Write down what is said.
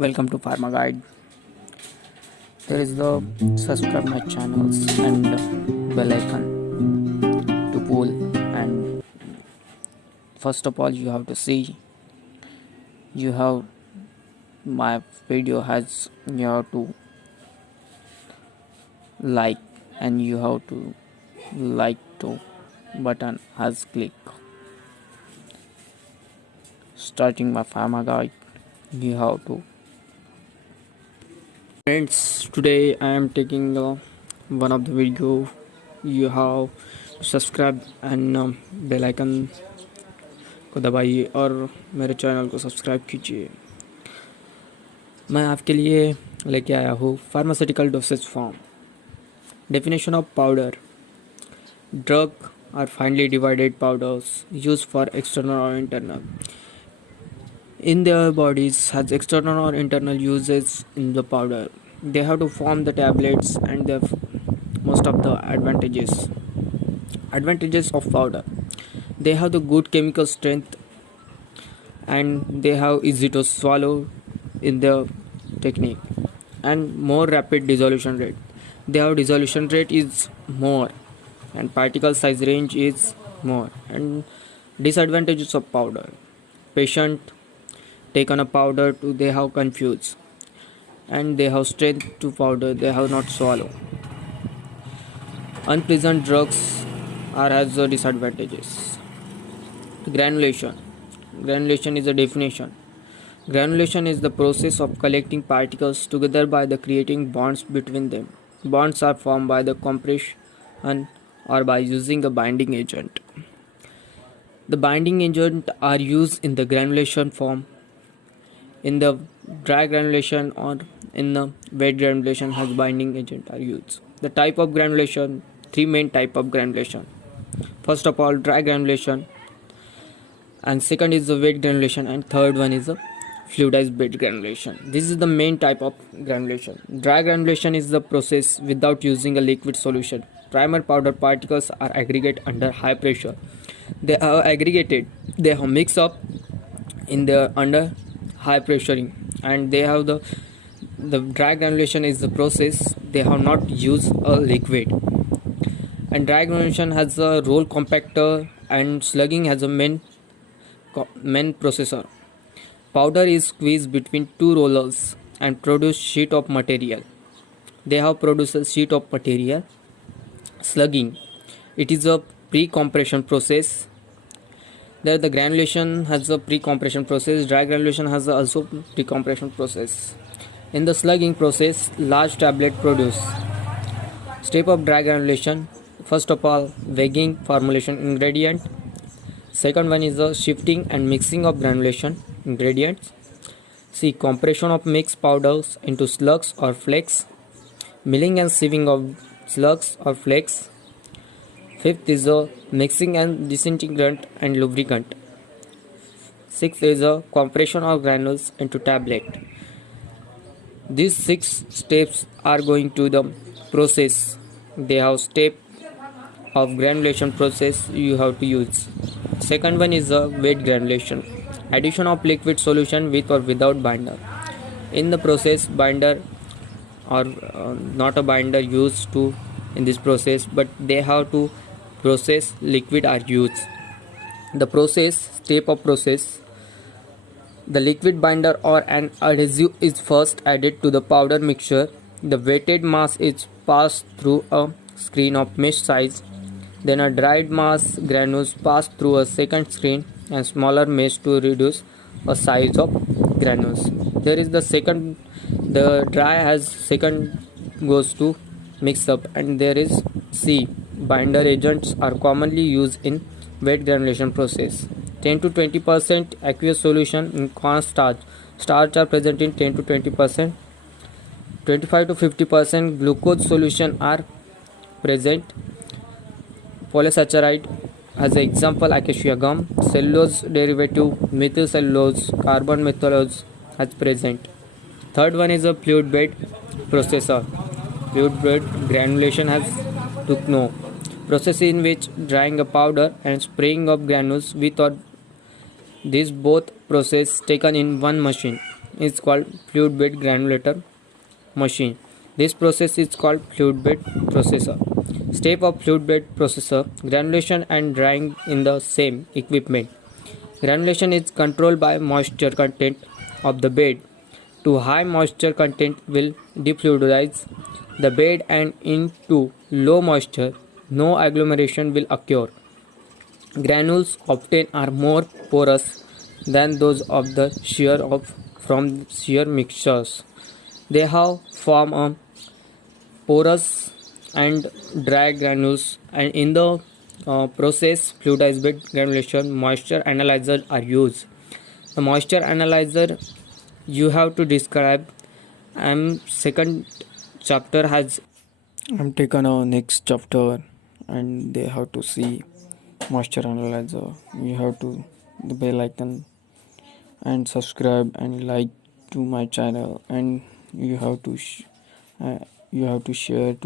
Welcome to Pharma Guide. There is the subscribe my channels and bell icon to pull. And first of all, you have to see you have my video has you have to like and you have to like to button has click. Starting my Pharma Guide, you have to. Friends, today I am taking one of the video. You have to subscribe and bell icon को दबाइए और मेरे channel को subscribe कीजिए। मैं आपके लिए लेके आया हूँ pharmaceutical dosage form. Definition of powder: drug are finely divided powders use for external और internal in their bodies has external or internal uses in the powder. They have to form the tablets and they have most of the advantages of powder. They have the good chemical strength and they have easy to swallow in their technique and more rapid dissolution rate. Their dissolution rate is more and particle size range is more. And disadvantages of powder: patient taken a powder to they have confused and they have strength to powder they have not swallow. Unpleasant drugs are as the disadvantages. Granulation is a definition. Granulation is the process of collecting particles together by the creating bonds between them. Bonds are formed by the compression or by using a binding agent. The binding agent are used in the granulation form. In the dry granulation or in the wet granulation has binding agent are used. The type of granulation: three main type of granulation. First of all, dry granulation, and second is the wet granulation, and third one is the fluidized bed granulation. This is the main type of granulation. Dry granulation is the process without using a liquid solution. Primer powder particles are aggregate under high pressure. They are aggregated. They are mixed up in the under high pressuring and they have the dry granulation is the process they have not used a liquid. And dry granulation has a roll compactor and slugging has a main processor. Powder is squeezed between two rollers and produce sheet of material. They have produced a sheet of material. Slugging, it is a pre-compression process. There the granulation has a pre-compression process. Dry granulation has also pre-compression process. In the slugging process, large tablet produce. Step of dry granulation: first of all, weighing formulation ingredient. Second one is the shifting and mixing of granulation ingredients. C. Compression of mixed powders into slugs or flakes. Milling and sieving of slugs or flakes. Fifth is a mixing and disintegrant and lubricant. Sixth is a compression of granules into tablet. These 6 steps are going to the process. They have step of granulation process you have to use. Second one is a wet granulation. Addition of liquid solution with or without binder. In the process, binder or not a binder used to in this process, but they have to process liquid are used. The process step of process: the liquid binder or an adhesive is first added to the powder mixture. The wetted mass is passed through a screen of mesh size. Then a dried mass granules pass through a second screen and smaller mesh to reduce a size of granules. There is the second, the dry has second goes to mix up, and there is C. Binder agents are commonly used in wet granulation process. 10 to 20% aqueous solution in corn starch. Starch are present in 10 to 20%. 25 to 50% glucose solution are present. Polysaccharide, as an example, acacia gum. Cellulose derivative, methyl cellulose, carbon methylose as present. Third one is a fluid bed processor. Fluid bed granulation has to know. Process in which drying a powder and spraying of granules with or these both process taken in one machine. is called fluid bed granulator machine. This process is called fluid bed processor. Step of fluid bed processor: granulation and drying in the same equipment. Granulation is controlled by moisture content of the bed. Too high moisture content will defluidize the bed, and into low moisture, no agglomeration will occur. Granules often are more porous than those of the shear mixtures. They have form a porous and dry granules, and in the process fluidized bed granulation moisture analyzer are used. The moisture analyzer you have to describe. Second chapter has I'm taken a next chapter, and they have to see moisture analyzer. You have to the bell icon and subscribe and like to my channel, and you have to you have to share to